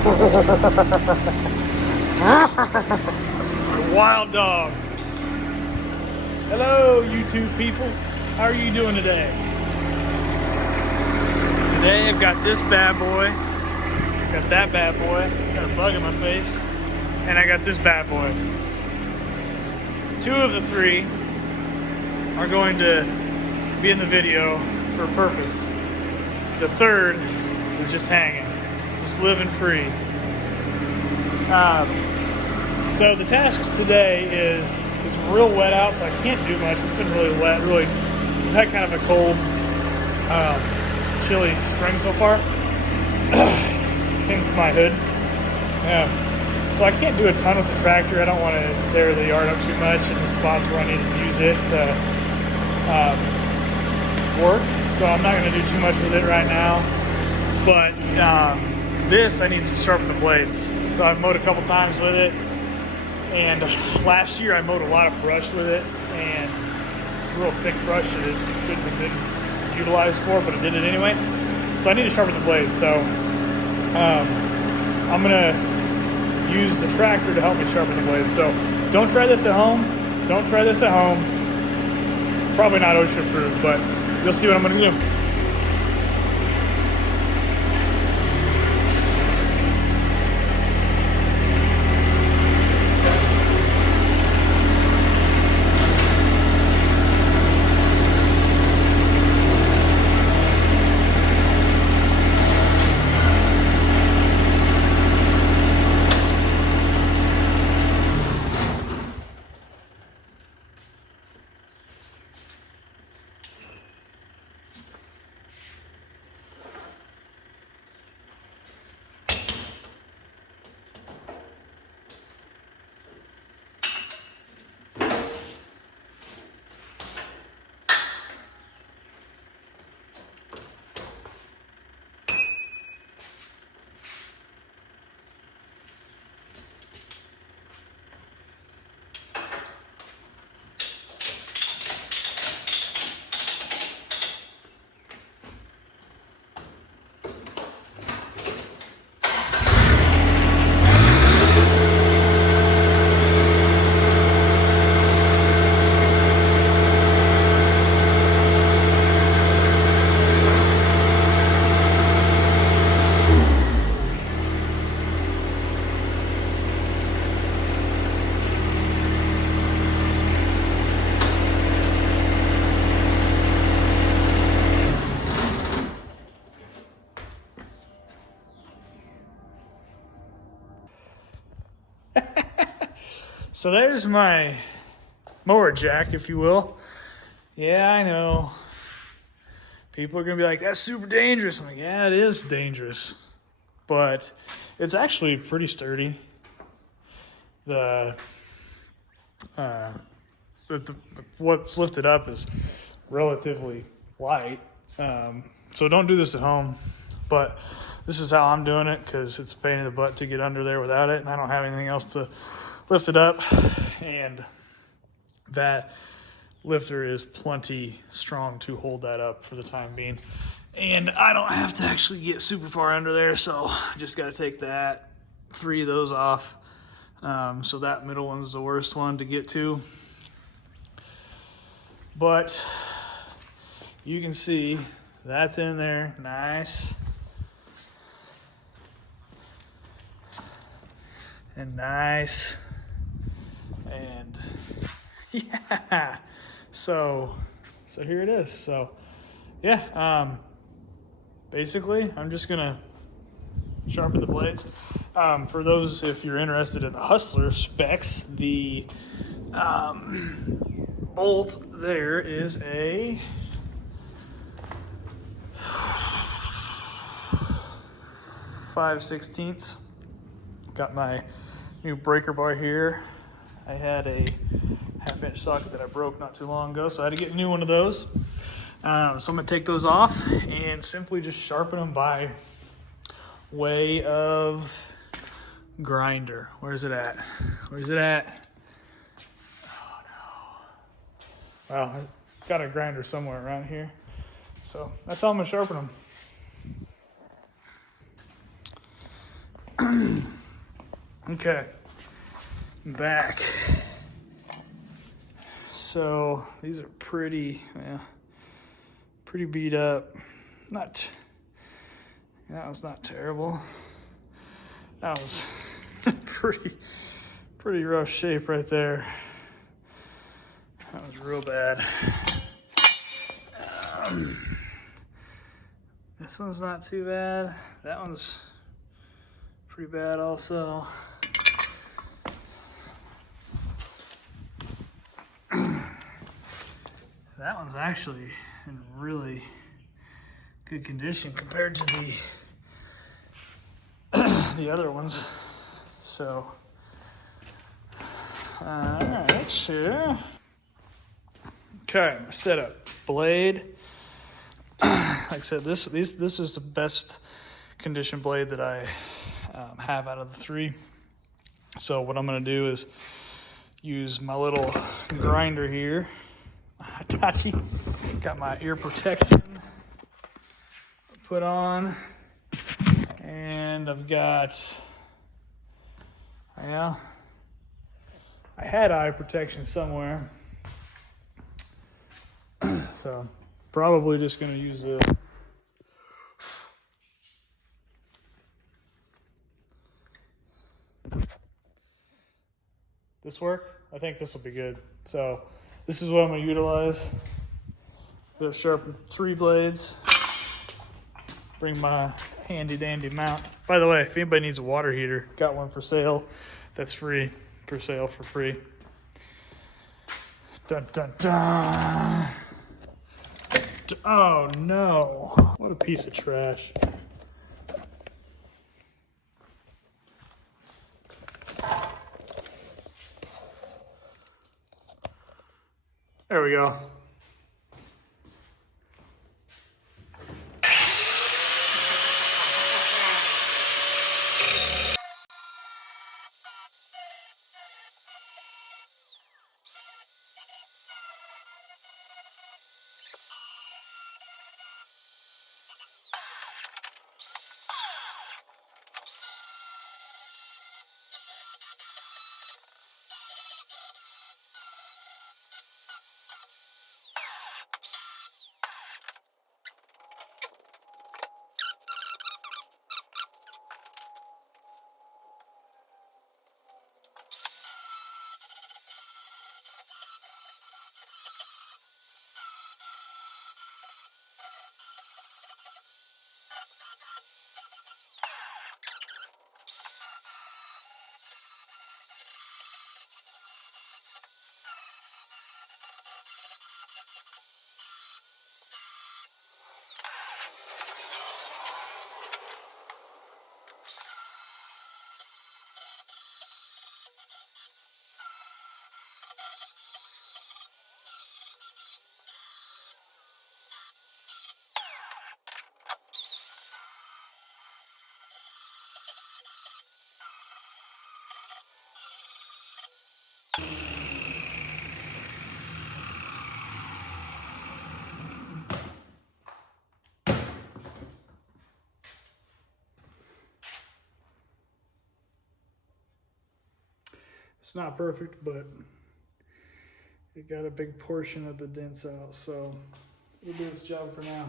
It's a wild dog. Hello, YouTube peoples. How are you doing today? Today I've got this bad boy, got that bad boy, got a bug in my face, and I got this bad boy. Two of the three are going to be in the video for a purpose. The third is just hanging, just living free. So the task today is, it's real wet out, so I can't do much. It's been really wet, really, we've had kind of a cold, chilly spring so far. Hence my hood. So I can't do a ton with the tractor. I don't want to tear the yard up too much in the spots where I need to use it to work. So I'm not going to do too much with it right now. But this, I need to sharpen the blades. So I've mowed a couple times with it. And last year I mowed a lot of brush with it, and real thick brush that it shouldn't have been utilized for, but it did it anyway. So I need to sharpen the blades. So I'm gonna use the tractor to help me sharpen the blades. So don't try this at home. Don't try this at home. Probably not OSHA approved, but you'll see what I'm gonna do. So there's my mower jack, if you will. Yeah, I know. People are gonna be like, that's super dangerous. I'm like, yeah, it is dangerous, but it's actually pretty sturdy. What's lifted up is relatively light. So don't do this at home, but this is how I'm doing it because it's a pain in the butt to get under there without it, and I don't have anything else to lift it up, and that lifter is plenty strong to hold that up for the time being. And I don't have to actually get super far under there, so I just got to take that, 3 of those off. So that middle one's the worst one to get to. But you can see that's in there, nice. And nice. And yeah, so here it is. So yeah, basically I'm just gonna sharpen the blades. For those, if you're interested in the Hustler specs, the bolt there is a 5/16. Got my new breaker bar here. I had a 1/2-inch socket that I broke not too long ago, so I had to get a new one of those. So I'm gonna take those off and simply just sharpen them by way of grinder. Where's it at? Where's it at? Oh no. Well, I got a grinder somewhere around here. So that's how I'm gonna sharpen them. Okay, I'm back. So these are pretty beat up. That was not terrible. That was pretty rough shape right there. That was real bad. This one's not too bad. That one's pretty bad also. That one's actually in really good condition compared to the other ones. So, all right, sure. Okay, setup. Blade. Like I said, this is the best condition blade that I have out of the three. So what I'm gonna do is use my little grinder here. Hitachi. Got my ear protection put on, and I've got, I had eye protection somewhere, so probably just gonna use the this work. I think this will be good. So this is what I'm gonna utilize. The Sharpen 3 blades. Bring my handy dandy mount. By the way, if anybody needs a water heater, got one for sale. That's free, for sale for free. Dun dun dun. Oh no, what a piece of trash. There we go. It's not perfect, but it got a big portion of the dents out, so it'll do its job for now.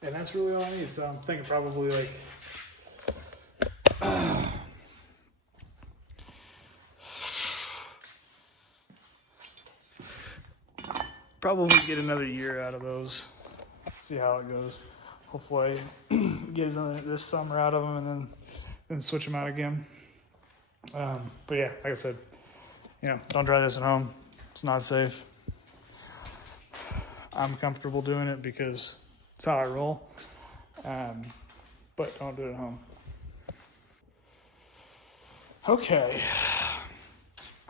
And that's really all I need. So I'm thinking probably like probably get another year out of those. See how it goes. Hopefully get another this summer out of them and then switch them out again. But yeah, like I said, don't try this at home. It's not safe. I'm comfortable doing it because it's how I roll. But don't do it at home. Okay.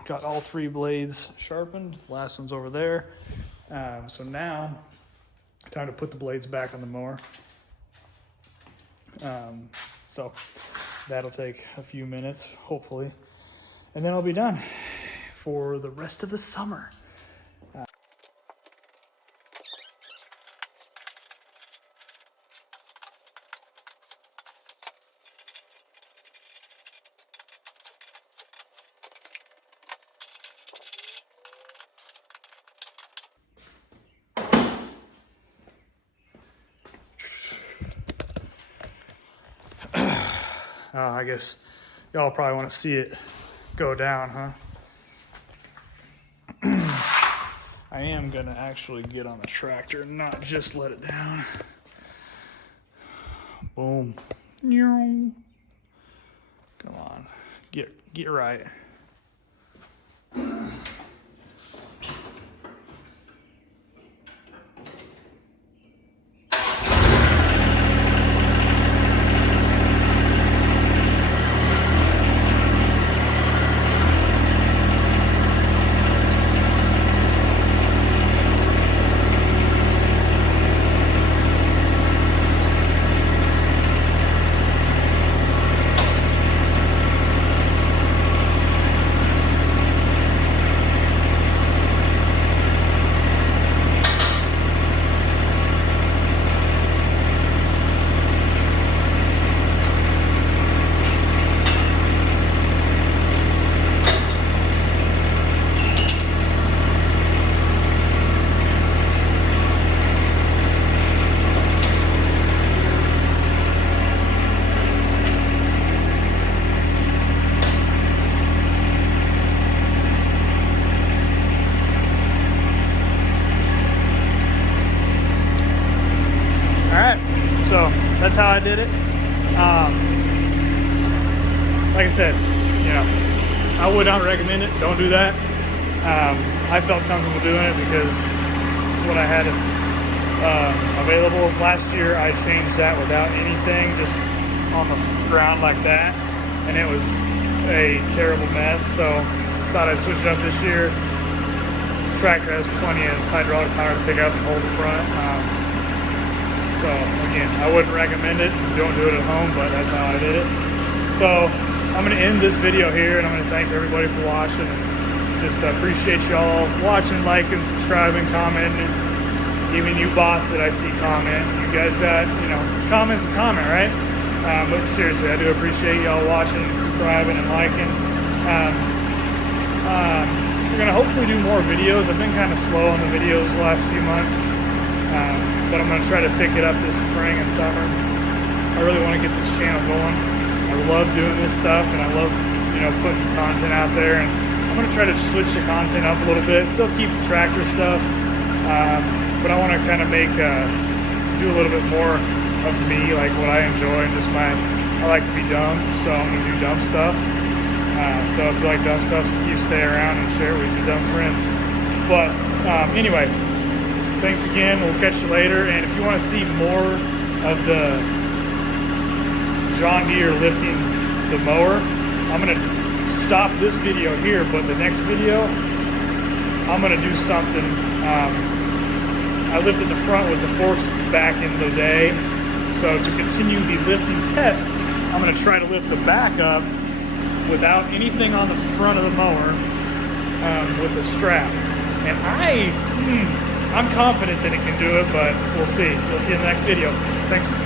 Got all 3 blades sharpened. The last one's over there. So now, time to put the blades back on the mower. So that'll take a few minutes, hopefully. And then I'll be done for the rest of the summer. I guess y'all probably want to see it go down, huh? I am gonna actually get on the tractor and not just let it down. Boom. Come on, get right. So that's how I did it. Like I said, you know, I would not recommend it. Don't do that. I felt comfortable doing it because it's what I had available. Last year I changed that without anything, just on the ground like that, and it was a terrible mess. So thought I'd switch it up this year. The tractor has plenty of hydraulic power to pick up and hold the front. So again, I wouldn't recommend it. Don't do it at home, but that's how I did it. So I'm going to end this video here, and I'm going to thank everybody for watching. Just appreciate y'all watching, liking, subscribing, commenting. Even you bots that I see comment. You guys, you know, comment's a comment, right? But seriously, I do appreciate y'all watching, subscribing, and liking. We're going to hopefully do more videos. I've been kind of slow on the videos the last few months. But I'm going to try to pick it up this spring and summer. I really want to get this channel going. I love doing this stuff, and I love, you know, putting content out there. And I'm going to try to switch the content up a little bit. Still keep the tractor stuff, but I want to kind of do a little bit more of me, like what I enjoy, and just I like to be dumb, so I'm going to do dumb stuff. So if you like dumb stuff, you stay around and share it with your dumb friends. But anyway. Thanks again. We'll catch you later. And if you want to see more of the John Deere lifting the mower, I'm going to stop this video here, but the next video, I'm going to do something. I lifted the front with the forks back in the day. So to continue the lifting test, I'm going to try to lift the back up without anything on the front of the mower with a strap. And I'm confident that it can do it, but we'll see. We'll see in the next video. Thanks.